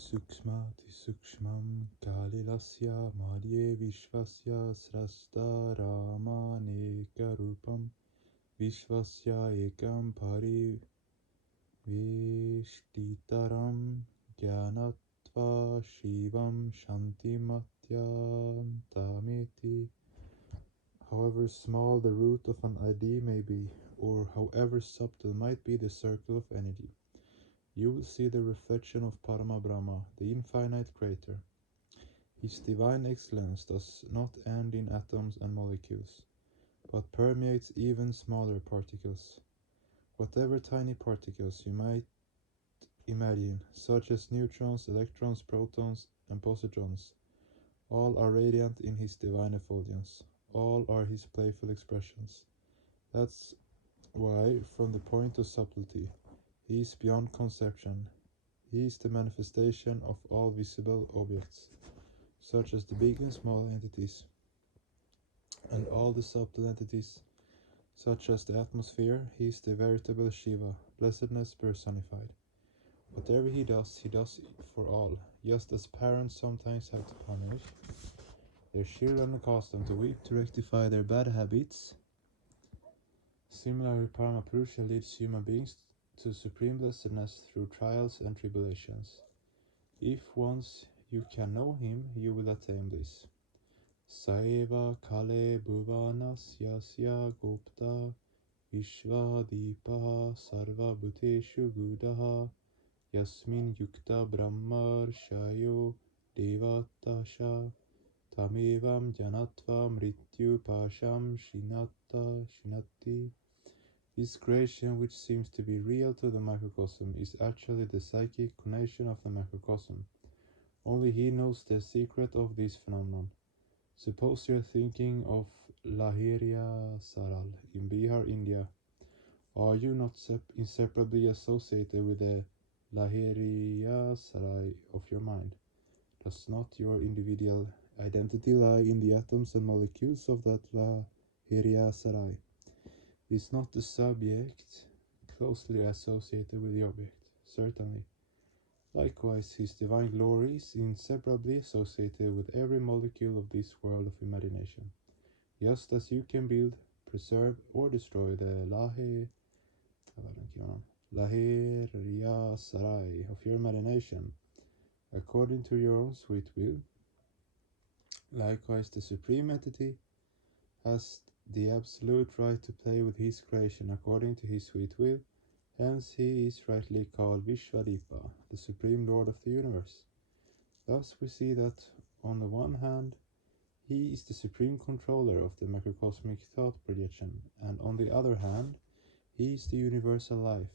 Sukshmati sukshmam kalilasya madhye vishvasya srasta ramaneka rupam vishvasya ekam pariveshtitaram jnanatva shivam shantimatyantameti. However small the root of an idea may be, or however subtle might be the circle of energy, you will see the reflection of Parama Brahma, the infinite creator. His divine excellence does not end in atoms and molecules, but permeates even smaller particles. Whatever tiny particles you might imagine, such as neutrons, electrons, protons, and positrons, all are radiant in his divine effulgence. All are his playful expressions. That's why, from the point of subtlety, he is beyond conception. He is the manifestation of all visible objects, such as the big and small entities, and all the subtle entities, such as the atmosphere. He is the veritable Shiva, blessedness personified. Whatever he does it for all, just as parents sometimes have to punish their children accustomed to weep to rectify their bad habits. Similarly, Paramapurusha leads human beings to supreme blessedness through trials and tribulations. If once you can know him, you will attain bliss. Saeva kale bhuvanasya gupta vishvadipaha sarva bhuteshu gudaha yasmin yukta brahmarshayo devatasha tamevam janatva mrityu pasham shinati. This creation, which seems to be real to the microcosm, is actually the psychic connection of the macrocosm. Only he knows the secret of this phenomenon. Suppose you are thinking of Lahiriya Saral in Bihar, India. Are you not inseparably associated with the Lahiriya Sarai of your mind? Does not your individual identity lie in the atoms and molecules of that Lahiriya Sarai? Is not the subject closely associated with the object? Certainly. Likewise, his divine glory is inseparably associated with every molecule of this world of imagination. Just as you can build, preserve, or destroy the Lahiriya Sarai of your imagination, according to your own sweet will, likewise the Supreme Entity has the absolute right to play with his creation according to his sweet will. Hence he is rightly called Vishvadipa, the Supreme Lord of the Universe. Thus we see that on the one hand, he is the supreme controller of the macrocosmic thought projection, and on the other hand, he is the universal life,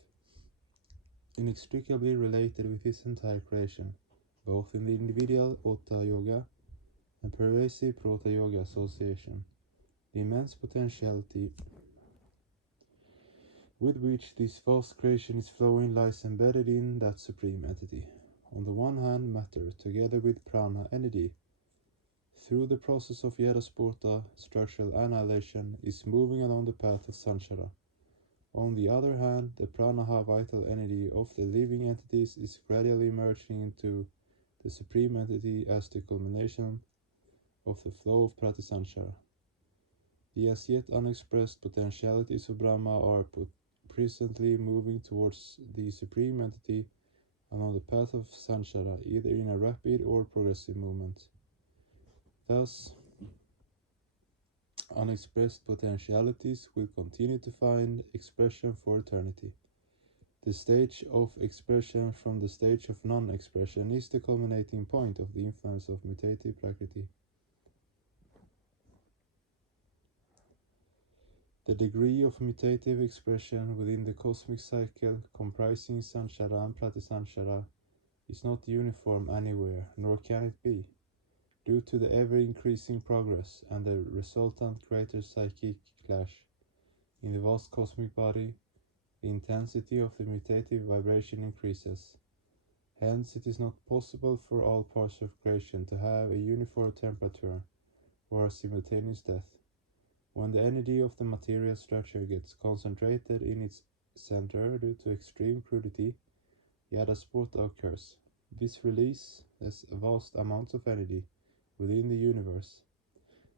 inextricably related with his entire creation, both in the individual Otta Yoga and pervasive Prota Yoga association. The immense potentiality with which this vast creation is flowing lies embedded in that supreme entity. On the one hand, matter, together with prana, energy, through the process of Yadaspurta, structural annihilation, is moving along the path of Sanchara. On the other hand, the pranaha, vital energy of the living entities, is gradually merging into the supreme entity as the culmination of the flow of Pratisanchara. The as yet unexpressed potentialities of Brahma are presently moving towards the supreme entity along the path of Sanchara, either in a rapid or progressive movement. Thus, unexpressed potentialities will continue to find expression for eternity. The stage of expression from the stage of non-expression is the culminating point of the influence of mutative Prakriti. The degree of mutative expression within the cosmic cycle comprising Sanchara and Pratisanchara is not uniform anywhere, nor can it be, due to the ever-increasing progress and the resultant greater psychic clash. In the vast cosmic body, the intensity of the mutative vibration increases. Hence, it is not possible for all parts of creation to have a uniform temperature or a simultaneous death. When the energy of the material structure gets concentrated in its center due to extreme crudity, Yadaspurta occurs. This releases vast amounts of energy within the universe,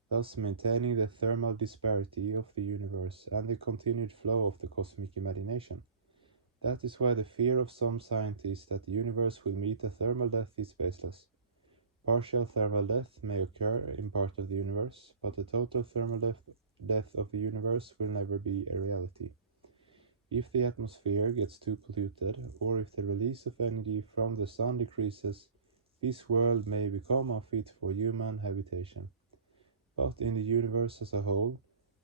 thus maintaining the thermal disparity of the universe and the continued flow of the cosmic imagination. That is why the fear of some scientists that the universe will meet a thermal death is baseless. Partial thermal death may occur in part of the universe, but the total thermal death of the universe will never be a reality. If the atmosphere gets too polluted, or if the release of energy from the sun decreases, this world may become unfit for human habitation. But in the universe as a whole,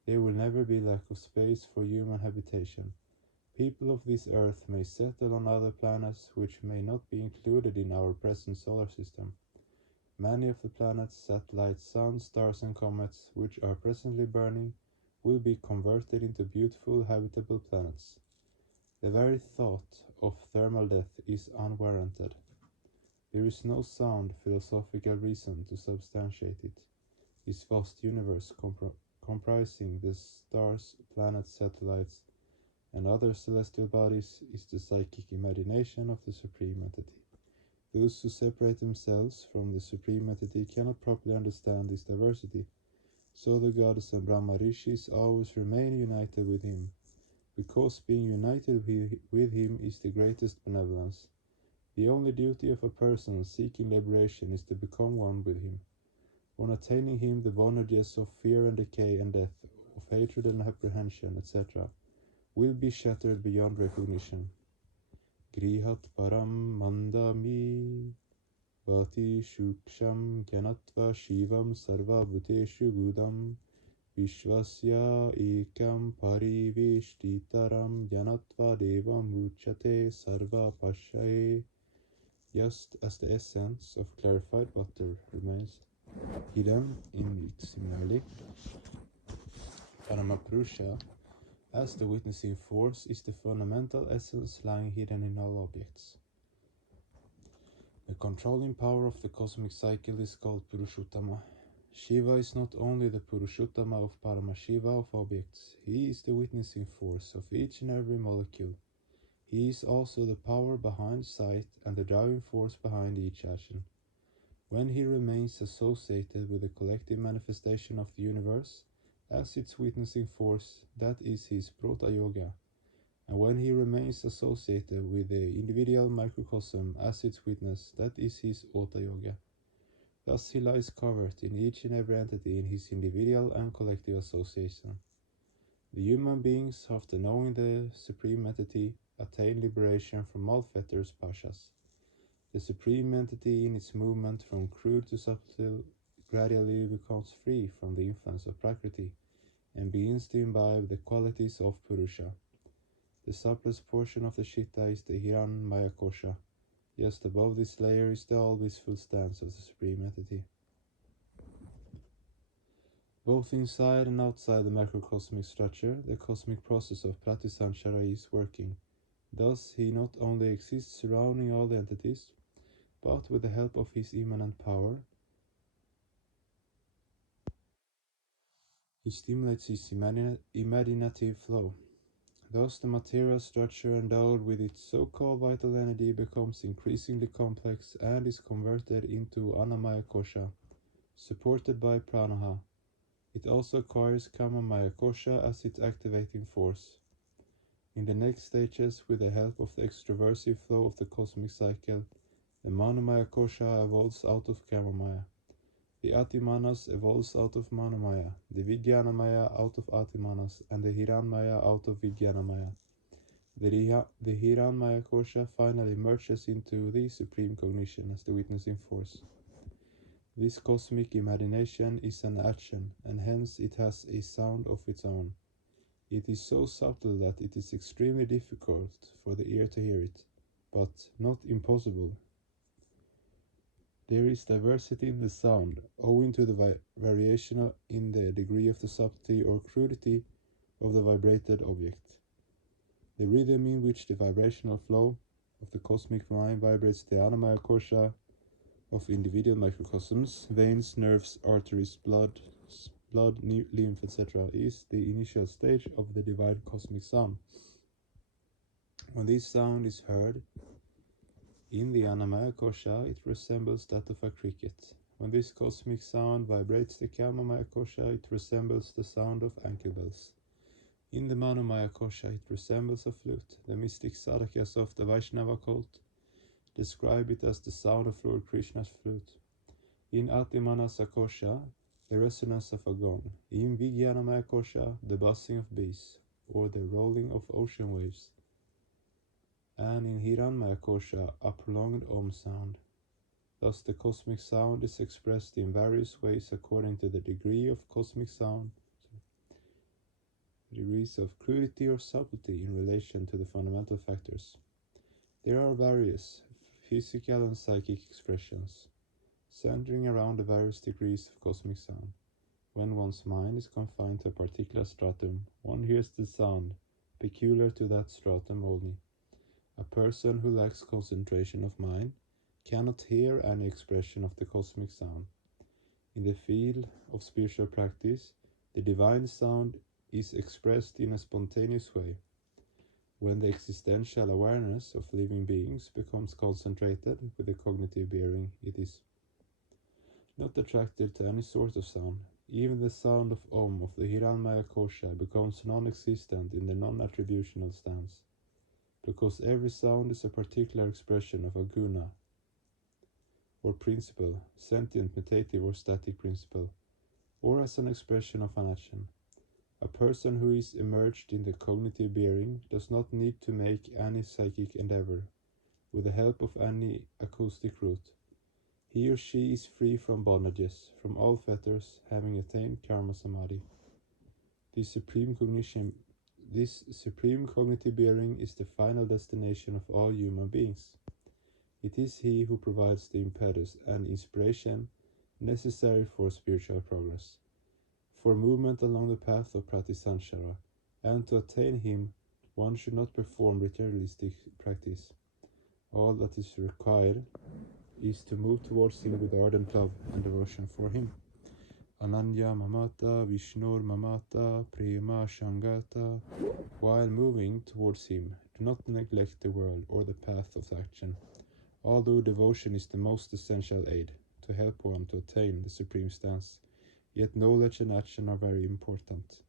there will never be lack of space for human habitation. People of this earth may settle on other planets which may not be included in our present solar system. Many of the planets, satellites, suns, stars and comets which are presently burning will be converted into beautiful habitable planets. The very thought of thermal death is unwarranted. There is no sound philosophical reason to substantiate it. This vast universe comprising the stars, planets, satellites, and other celestial bodies is the psychic imagination of the Supreme Entity. Those who separate themselves from the Supreme Entity cannot properly understand this diversity, so the gods and Brahma Rishis always remain united with him, because being united with him is the greatest benevolence. The only duty of a person seeking liberation is to become one with him. On attaining him, the bondages of fear and decay and death, of hatred and apprehension, etc., will be shattered beyond recognition. Grihat param mandami vati shuksham gyanatva shivam sarva bhuteshu gudam vishvasya ekam pariveshtitaram gyanatva devam uchate sarva pashaye. Just as the essence of clarified water remains hidden in it, similarly, Paramapurusha, as the witnessing force, is the fundamental essence lying hidden in all objects. The controlling power of the cosmic cycle is called Purushottama. Shiva is not only the Purushottama of Paramashiva of objects, he is the witnessing force of each and every molecule. He is also the power behind sight and the driving force behind each action. When he remains associated with the collective manifestation of the universe as its witnessing force, that is his Prota Yoga. And when he remains associated with the individual microcosm as its witness, that is his Ota Yoga. Thus he lies covered in each and every entity in his individual and collective association. The human beings, after knowing the Supreme Entity, attain liberation from all fetters pashas. The Supreme Entity in its movement from crude to subtle gradually becomes free from the influence of Prakriti and begins to imbibe the qualities of Purusha. The subtlest portion of the Chitta is the Hiranyamaya Kosha. Just above this layer is the all-blissful stance of the Supreme Entity. Both inside and outside the macrocosmic structure, the cosmic process of Pratisanchara is working. Thus, he not only exists surrounding all the entities, but with the help of his immanent power, he stimulates his imaginative flow. Thus, the material structure endowed with its so-called vital energy becomes increasingly complex and is converted into Annamaya Kosha, supported by Pranaha. It also acquires Kamamaya Kosha as its activating force. In the next stages, with the help of the extroversive flow of the cosmic cycle, the Manomaya Kosha evolves out of Kamamaya. The Atimanas evolves out of Manomaya, the Vijnanamaya out of Atimanas, and the Hiranyamaya out of Vijnanamaya. The Hiranyamaya Kosha finally merges into the Supreme Cognition as the witnessing force. This cosmic imagination is an action, and hence it has a sound of its own. It is so subtle that it is extremely difficult for the ear to hear it, but not impossible. There is diversity in the sound, owing to the variation in the degree of the subtlety or crudity of the vibrated object. The rhythm in which the vibrational flow of the cosmic mind vibrates the Annamaya Kosha of individual microcosms, veins, nerves, arteries, blood, lymph, etc., is the initial stage of the divine cosmic sound. When this sound is heard, In the Annamaya Kosha, it resembles that of a cricket. When this cosmic sound vibrates the Kamamaya Kosha, it resembles the sound of ankle bells. In the Manomaya Kosha, it resembles a flute. The mystic sadhakas of the Vaishnava cult describe it as the sound of Lord Krishna's flute. In Atimanasa Kosha, the resonance of a gong. In Vijnanamaya Kosha, the buzzing of bees, or the rolling of ocean waves. And in Hiranmaya Kosha, a prolonged Om sound. Thus the cosmic sound is expressed in various ways according to the degree of cosmic sound, degrees of crudity or subtlety in relation to the fundamental factors. There are various physical and psychic expressions, centering around the various degrees of cosmic sound. When one's mind is confined to a particular stratum, one hears the sound peculiar to that stratum only. A person who lacks concentration of mind cannot hear any expression of the cosmic sound. In the field of spiritual practice, the divine sound is expressed in a spontaneous way. When the existential awareness of living beings becomes concentrated with the cognitive bearing, it is not attracted to any sort of sound. Even the sound of Om of the Hiranmaya Kosha becomes non-existent in the non-attributional stance, because every sound is a particular expression of a guna, or principle, sentient, meditative, or static principle, or as an expression of an action. A person who is immersed in the cognitive bearing does not need to make any psychic endeavor with the help of any acoustic route. He or she is free from bondages, from all fetters, having attained karma samadhi. This supreme cognitive bearing is the final destination of all human beings. It is he who provides the impetus and inspiration necessary for spiritual progress, for movement along the path of pratisanshara, and to attain him one should not perform ritualistic practice. All that is required is to move towards him with ardent love and devotion for him. Ananya mamata Vishnur mamata prema shangata. While moving towards him, do not neglect the world or the path of action. Although devotion is the most essential aid to help one to attain the supreme stance, yet knowledge and action are very important.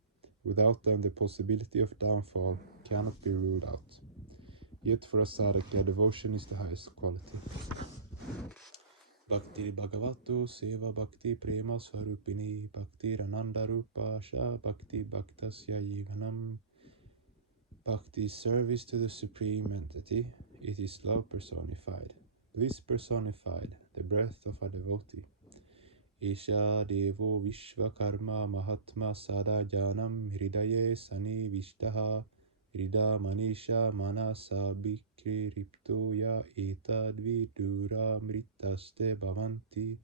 Without them, the possibility of downfall cannot be ruled out. Yet for a sadhaka, devotion is the highest quality. Bhakti Bhagavato Seva Bhakti Prema Swarupini Bhakti Rananda Rupa Sha Bhakti Bhaktasya Yivanam. Bhakti is service to the Supreme Entity. It is love personified, bliss personified, the breath of a devotee. Isha Devo Vishvakarma Mahatma Sada Janam Hridaye Sani Vishtaha Hrida Manisha Manasa Bhikri Riptoya Etadvi Dura Mritaste Bhavanti.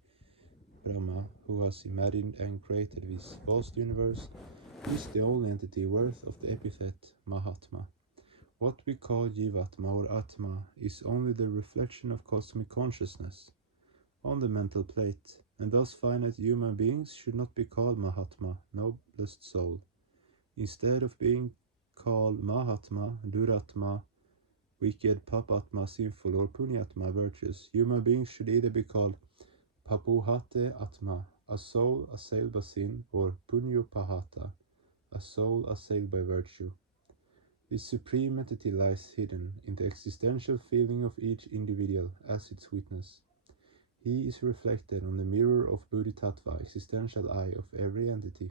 Brahma, who has imagined and created this vast universe, is the only entity worth of the epithet Mahatma. What we call Jivatma or Atma is only the reflection of cosmic consciousness on the mental plate, and thus finite human beings should not be called Mahatma, noblest soul. Instead of being called Mahatma, Duratma, wicked, Papatma, sinful, or Punyatma, virtuous, human beings should either be called Papuhate Atma, a soul assailed by sin, or Punyopahata, a soul assailed by virtue. This supreme entity lies hidden in the existential feeling of each individual as its witness. He is reflected on the mirror of Bodhisattva, existential eye of every entity.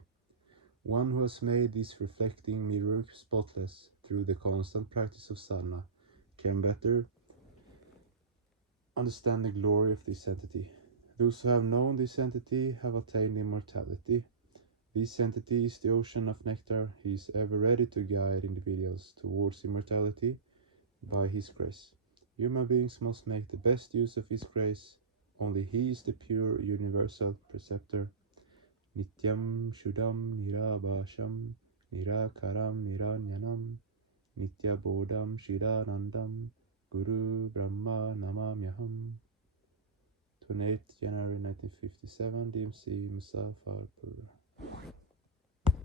One who has made this reflecting mirror spotless through the constant practice of sadhana can better understand the glory of this entity. Those who have known this entity have attained immortality. This entity is the ocean of nectar. He is ever ready to guide individuals towards immortality by his grace. Human beings must make the best use of his grace. Only he is the pure universal preceptor. Nityam Shuddham Nirabhasham Nirakaram Niranyanam Nitya Bodham Shidanandam Guru Brahma Namamyaham. 28 January 1957, DMC Muzaffarpur.